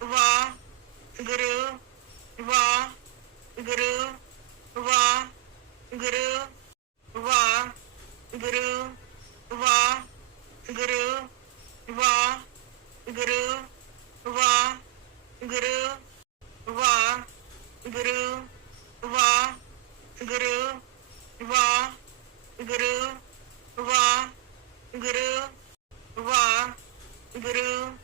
va guru va guru va guru va guru va guru va guru va guru va guru va guru va guru va guru va guru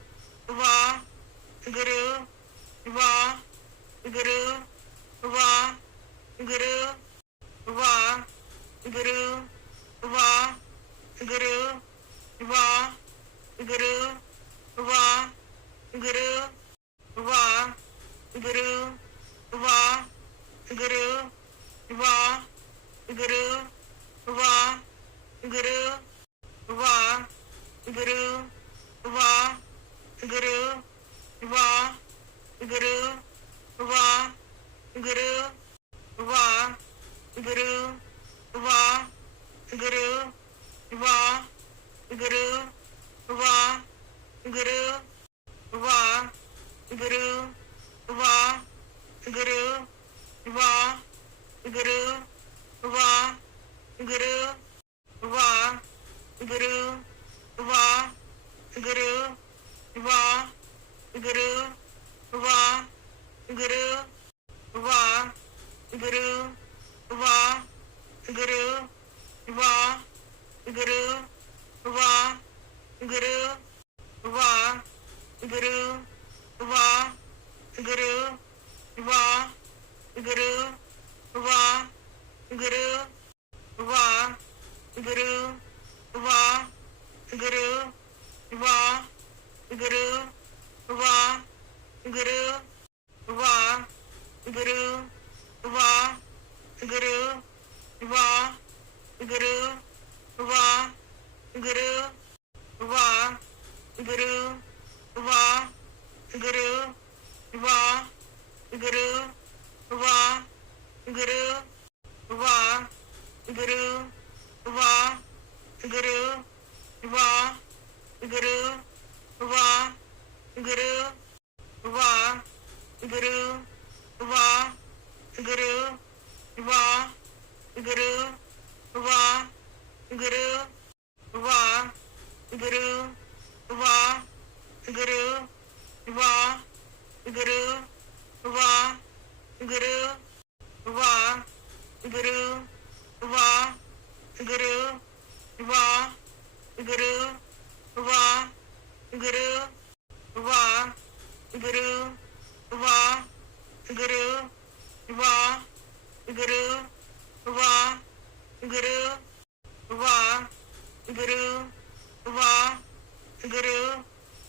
Guru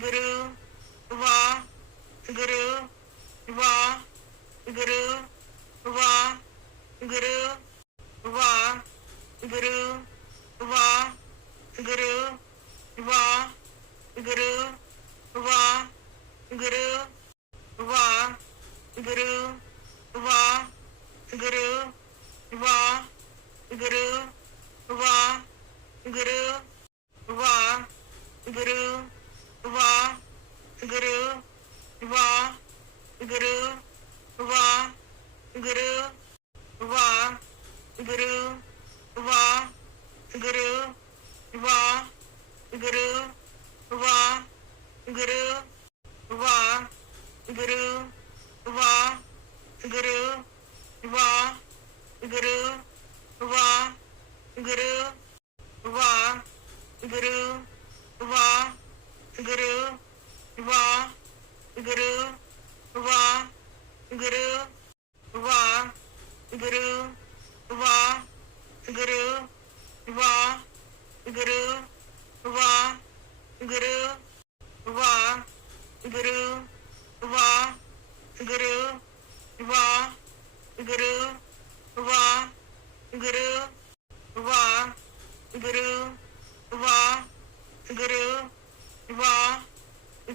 Guru. Guru Va Guru Va Guru Va Guru Va Guru Va Guru Va Guru Va Guru Va Guru Va Guru Va Guru Va Guru Va Guru va guru va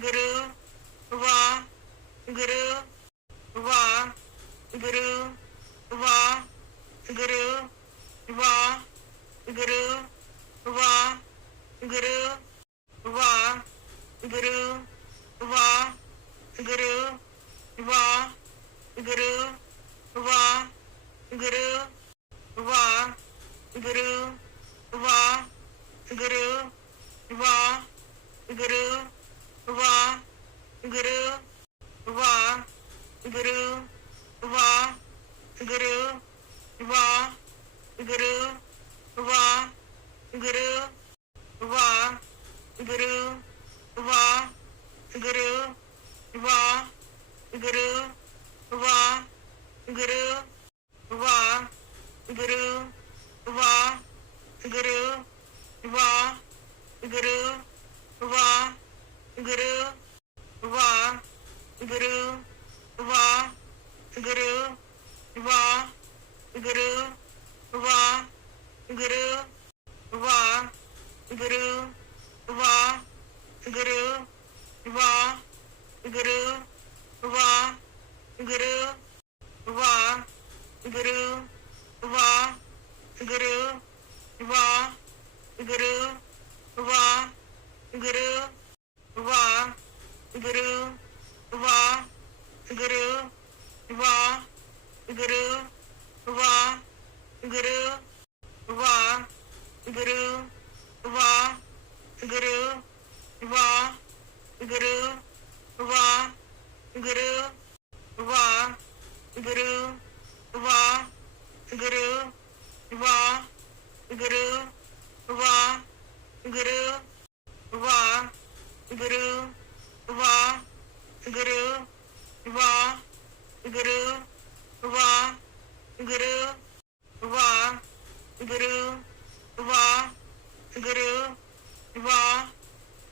guru va guru va guru va guru va guru va guru va guru va guru va guru va guru.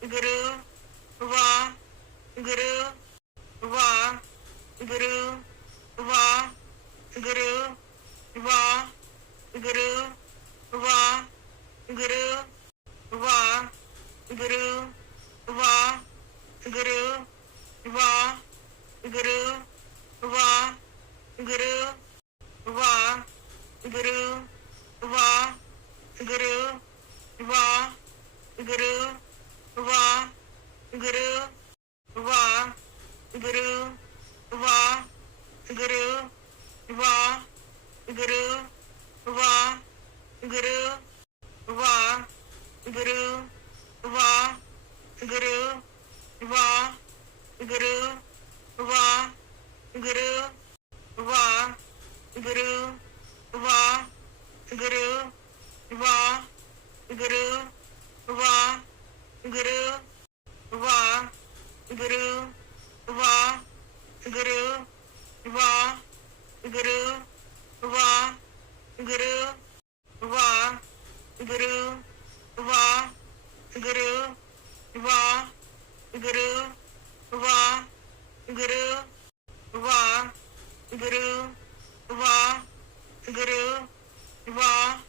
Guru. va guru va guru va guru va guru va guru va guru va guru va guru va guru va guru va guru va guru va guru.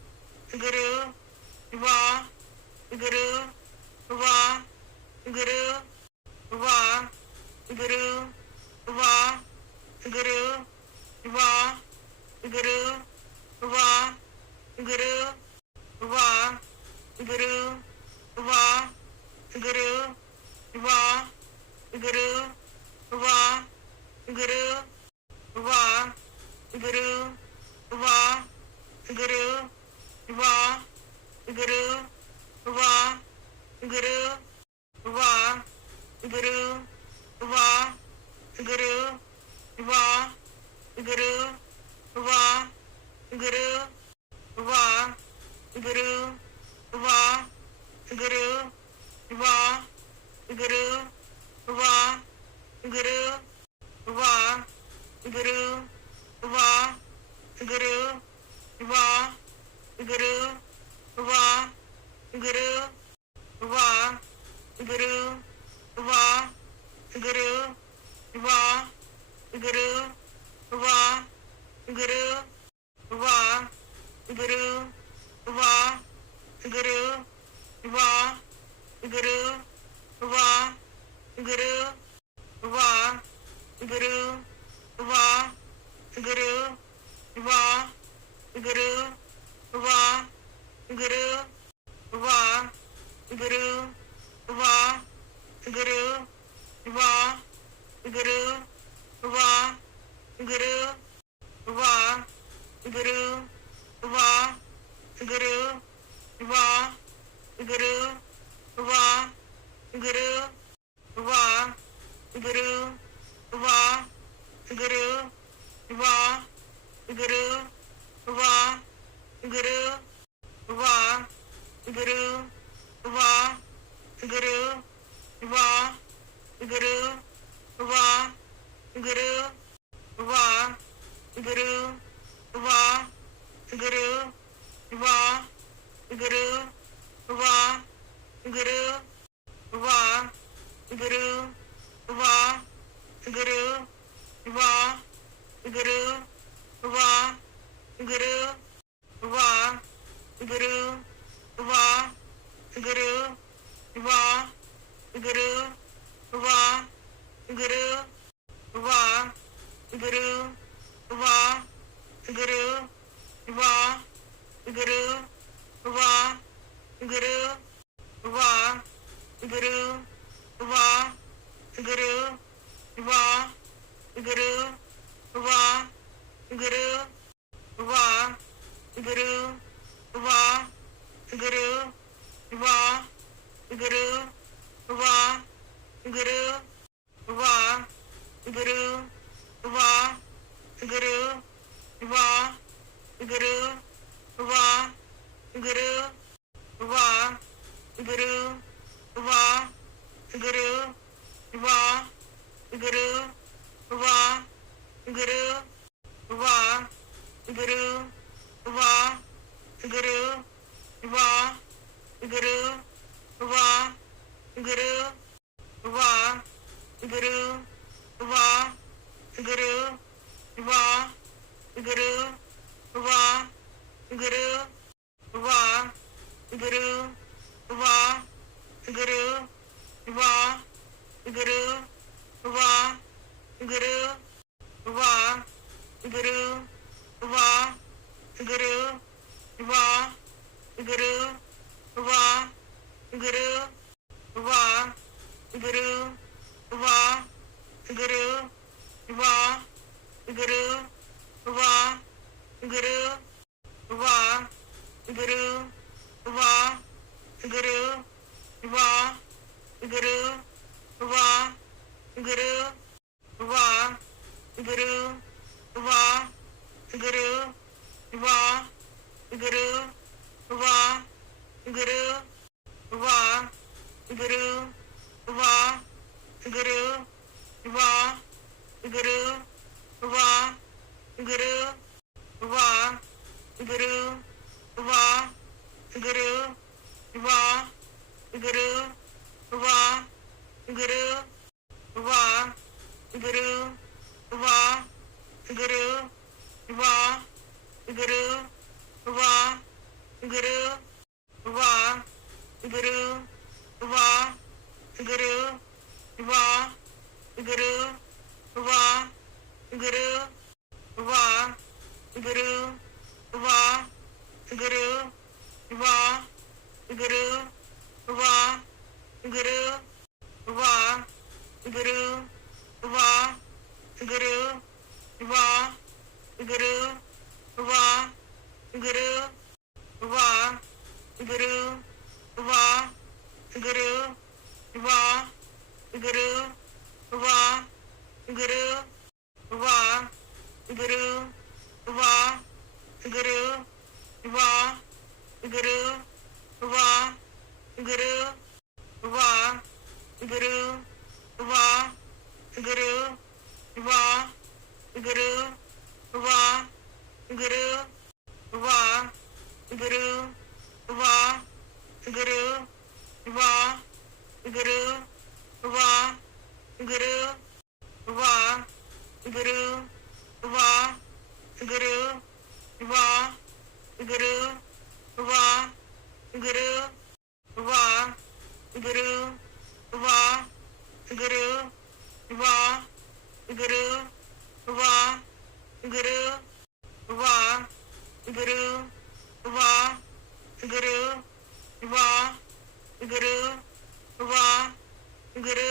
Guru. Guru, गुरु व गुरु व guru va guru va guru va guru va guru va guru va guru गुरु व गुरु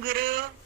Guru.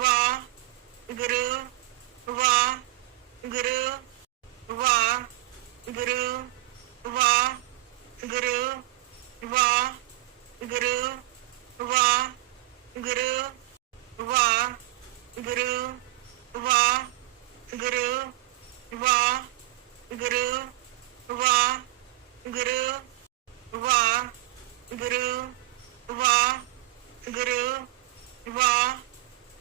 va guru va guru va guru va guru va guru va guru va guru va guru va guru va guru va guru va guru va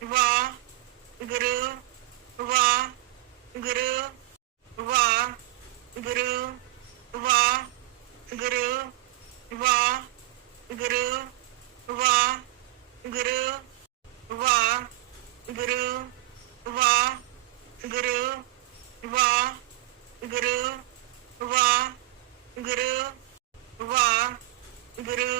va guru va guru va guru va guru va guru va guru va guru va guru va guru va guru va guru